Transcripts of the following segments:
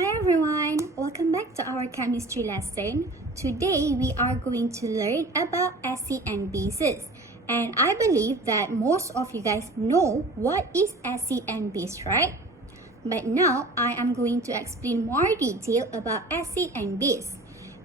Hi everyone, welcome back to our chemistry lesson. Today we are going to learn about acid and bases. And I believe that most of you guys know what is acid and base, right? But now I am going to explain more detail about acid and base.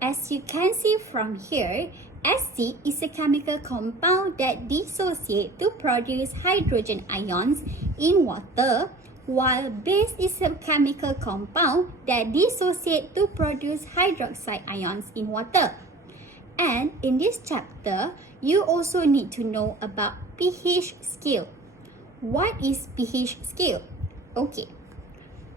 As you can see from here, acid is a chemical compound that dissociates to produce hydrogen ions in water, while base is a chemical compound that dissociates to produce hydroxide ions in water. And in this chapter, you also need to know about pH scale. What is pH scale? Okay.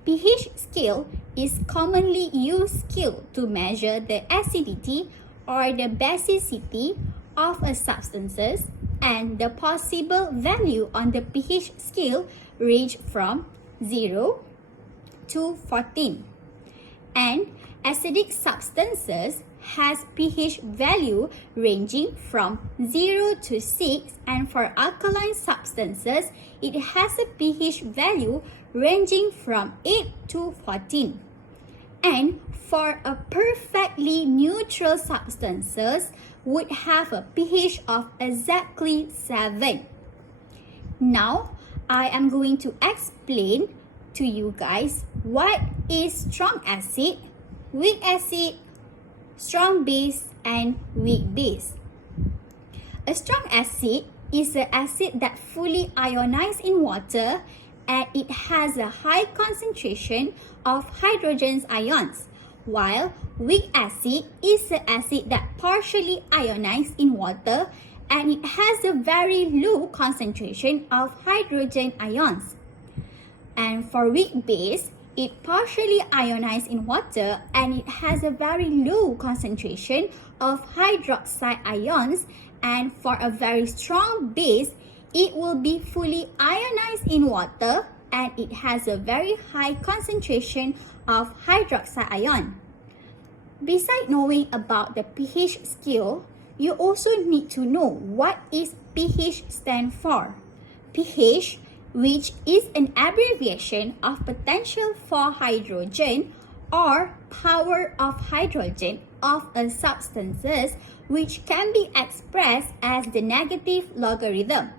pH scale is commonly used scale to measure the acidity or the basicity of a substances, and the possible value on the pH scale range from 0 to 14. And acidic substances has pH value ranging from 0 to 6, and for alkaline substances, it has a pH value ranging from 8 to 14. And for a perfectly neutral substances would have a pH of exactly 7. Now, I am going to explain to you guys what is strong acid, weak acid, strong base, and weak base. A strong acid is an acid that fully ionizes in water, and it has a high concentration of hydrogen ions, while weak acid is an acid that partially ionizes in water, and it has a very low concentration of hydrogen ions. And for weak base, it partially ionizes in water, and it has a very low concentration of hydroxide ions. And for a very strong base, it will be fully ionized in water, and it has a very high concentration of hydroxide ion. Besides knowing about the pH scale, you also need to know what is pH stand for. pH, which is an abbreviation of potential for hydrogen or power of hydrogen of a substances, which can be expressed as the negative logarithm.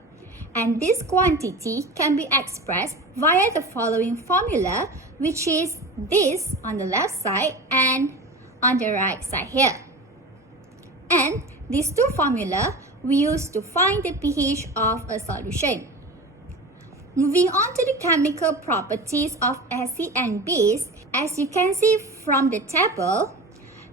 And this quantity can be expressed via the following formula, which is this on the left side and on the right side here. And these two formulas we use to find the pH of a solution. Moving on to the chemical properties of acid and base, as you can see from the table,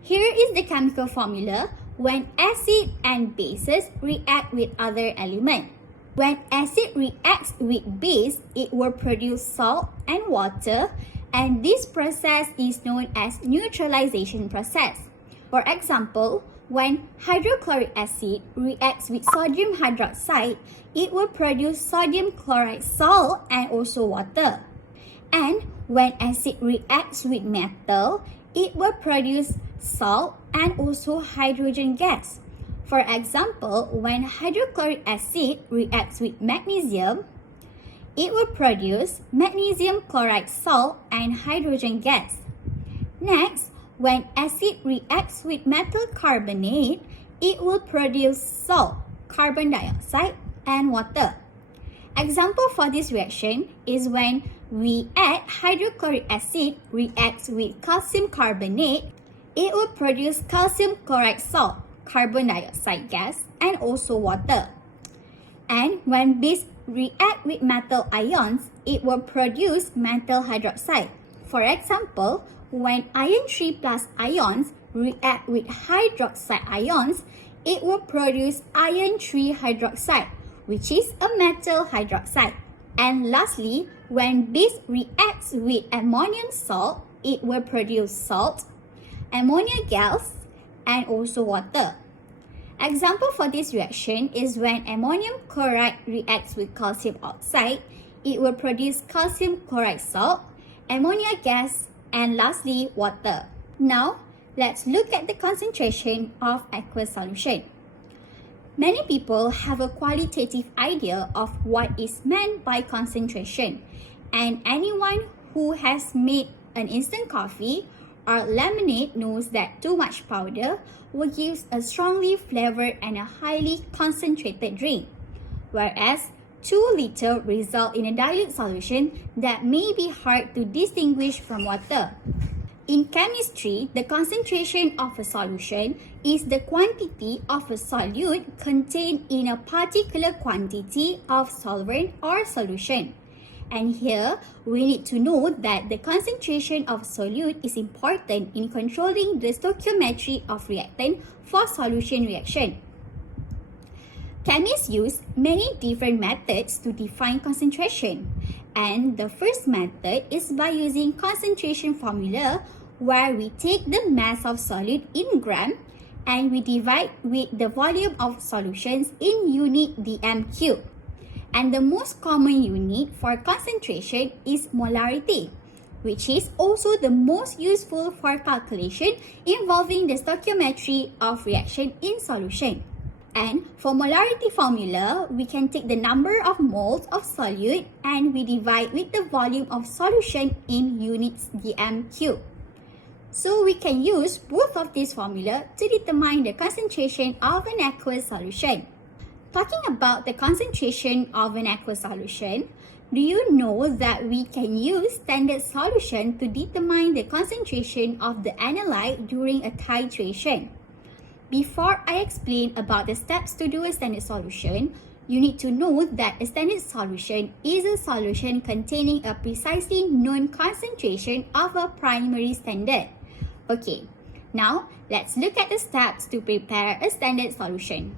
here is the chemical formula when acid and bases react with other elements. When acid reacts with base, it will produce salt and water, and this process is known as neutralization process. For example, when hydrochloric acid reacts with sodium hydroxide, it will produce sodium chloride salt and also water. And when acid reacts with metal, it will produce salt and also hydrogen gas. For example, when hydrochloric acid reacts with magnesium, it will produce magnesium chloride salt and hydrogen gas. Next, when acid reacts with metal carbonate, it will produce salt, carbon dioxide, and water. Example for this reaction is when we add hydrochloric acid reacts with calcium carbonate, it will produce calcium chloride salt, carbon dioxide gas, and also water. And when base react with metal ions, it will produce metal hydroxide. For example, when iron 3 plus ions react with hydroxide ions, it will produce iron 3 hydroxide, which is a metal hydroxide. And lastly, when base reacts with ammonium salt, it will produce salt, ammonia gas, and also water. Example for this reaction is when ammonium chloride reacts with calcium oxide, it will produce calcium chloride salt, ammonia gas, and lastly, water. Now, let's look at the concentration of aqueous solution. Many people have a qualitative idea of what is meant by concentration, and anyone who has made an instant coffee or lemonade knows that too much powder will give a strongly flavored and a highly concentrated drink, whereas too little result in a dilute solution that may be hard to distinguish from water. In chemistry, the concentration of a solution is the quantity of a solute contained in a particular quantity of solvent or solution. And here, we need to know that the concentration of solute is important in controlling the stoichiometry of reactant for solution reaction. Chemists use many different methods to define concentration. And the first method is by using concentration formula, where we take the mass of solute in gram and we divide with the volume of solutions in unit dm cube. And the most common unit for concentration is molarity, which is also the most useful for calculation involving the stoichiometry of reaction in solution. And for molarity formula, we can take the number of moles of solute and we divide with the volume of solution in units dm cube. So we can use both of these formula to determine the concentration of an aqueous solution. Talking about the concentration of an aqueous solution, do you know that we can use standard solution to determine the concentration of the analyte during a titration? Before I explain about the steps to do a standard solution, you need to know that a standard solution is a solution containing a precisely known concentration of a primary standard. Okay, now let's look at the steps to prepare a standard solution.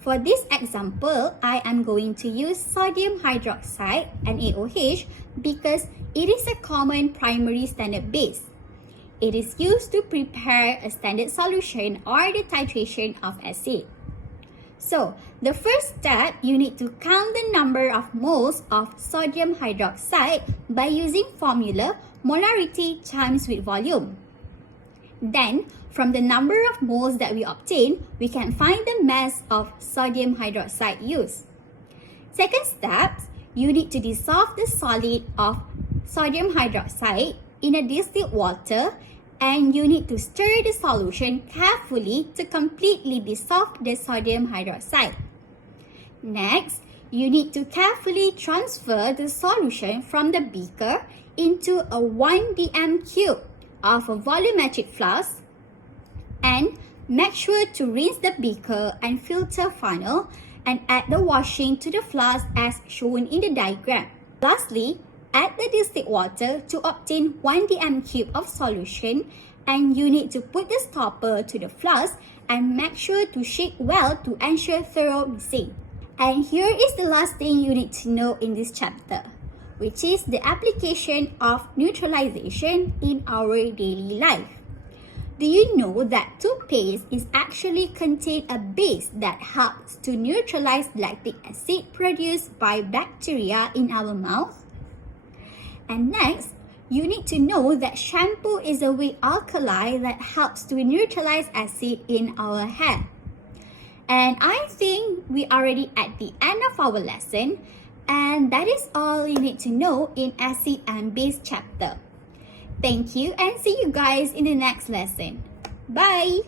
For this example, I am going to use sodium hydroxide, NaOH, because it is a common primary standard base. It is used to prepare a standard solution or the titration of acid. So, the first step, you need to count the number of moles of sodium hydroxide by using formula molarity times with volume. Then, from the number of moles that we obtain, we can find the mass of sodium hydroxide used. Second step, you need to dissolve the solid of sodium hydroxide in a distilled water, and you need to stir the solution carefully to completely dissolve the sodium hydroxide. Next, you need to carefully transfer the solution from the beaker into a 1 dm cube of a volumetric flask, and make sure to rinse the beaker and filter funnel and add the washing to the flask as shown in the diagram. Lastly, add the distilled water to obtain 1 dm cube of solution, and you need to put the stopper to the flask and make sure to shake well to ensure thorough mixing. And here is the last thing you need to know in this chapter, which is the application of neutralization in our daily life. Do you know that toothpaste is actually contain a base that helps to neutralize lactic acid produced by bacteria in our mouth? And next, you need to know that shampoo is a weak alkali that helps to neutralize acid in our hair. And I think we are already at the end of our lesson, and that is all you need to know in acid and base chapter. Thank you and see you guys in the next lesson. Bye!